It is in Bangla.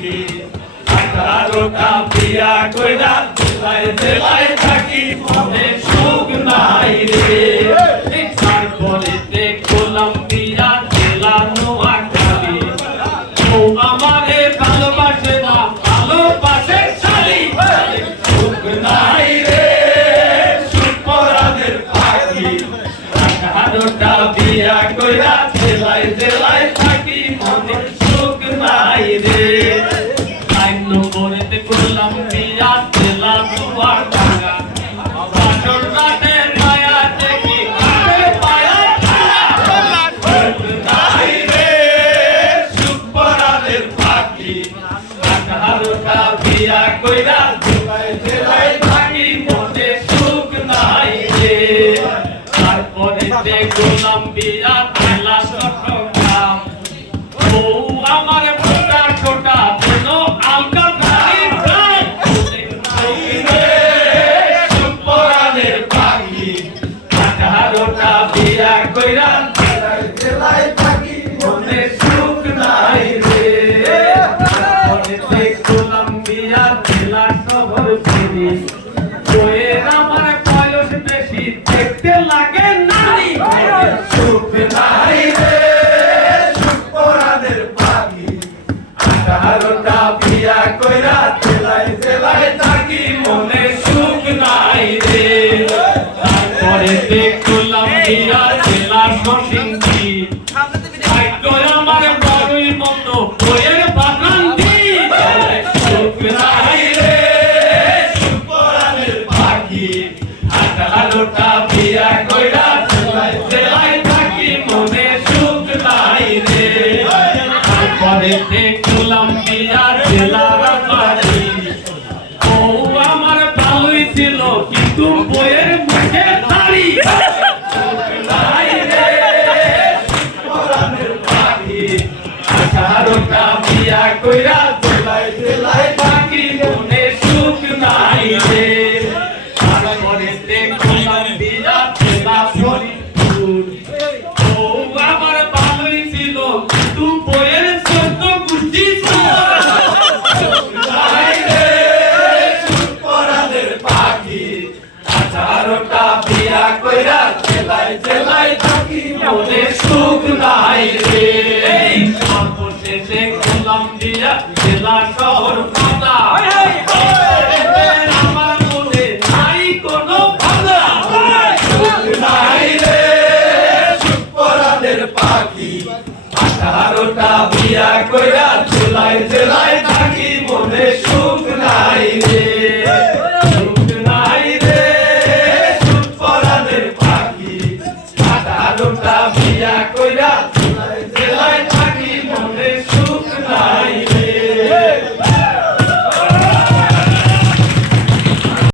পাখি 18টা বিয়া কইরা জেলায় জেলায় থাকি মনে সুখ নাই রে তারপরেতে কলম্বিয়া জেলা নোয়াখালী ও আমারে ভালোবাসে না ভালোবাসে শালি সুখ নাই রে সুখ পরাদের পাখি 18টা বিয়া কইরা জেলায় জেলায় থাকি মনে সুখ নাই রে নম্বরেতে করলাম বিয়া জেলা নোয়াখালী বাসর রাতে মায়া দেখি কাছে পায়া নাই রে সুখ পরাদের পাখি 18টা বিয়া কইরা জেলায় জেলায় থাকি মনে সুখ নাই রে তারপরেতে করলাম বিয়া জেলা চট্টগ্রাম ও আমার ছোটা ছোটা যেন আলকা বিয়া কইরা জেলায় থাকি মনে সুখ নাই রে কলম্বিয়া জেলা শহর ফিরি বইয়ের আমার বয়স বেশি দেখতে লাগে নারী সুখ নাই রে সুখ পরাদের পাখি 18টা বিয়া কইরা জেলায় জেলায় থাকি মনে সুখ নাই রে তারপরে দেখলাম বিয়া জেলা নরসিংদী ভাগ্য আমার বড়ই মন্দ বইয়ের বাগান দি সুখ নাই রে সুখ পরাদের পাখি 18টা বিয়া কইরা জেলায় জেলায় থাকি মনে সুখ নাই রে তারপরে দেখলাম বিয়া জেলা রাজবাড়ী ও আমার ভালোই ছিল কিন্তু বইয়ের মুখে দাড়ি সুখ নাই রে সুখ পরাদের পাখি 18টা বিয়া কইরা জেলায় জেলায় থাকি মনে সুখ নাই রে তারপরে দেখলাম বিয়া জেলা ফরিদপুর ও আমার ভালোই ছিল কিন্তু বইয়ের 14 গোষ্ঠী সুখ নাই রে সুখ পরাদের পাখি 18টা বিয়া কইরা জেলায় জেলায় থাকি মনে সুখ নাই রে সর্বশেষে কলম্বিয়া জেলা শহর পাতা আমার মনে নাই কোনো ভাঙা সুখ নাই রে সুখ পরাদের পাখি 18টা বিয়া কইরা জেলায় জেলায় থাকি মনে সুখ নাই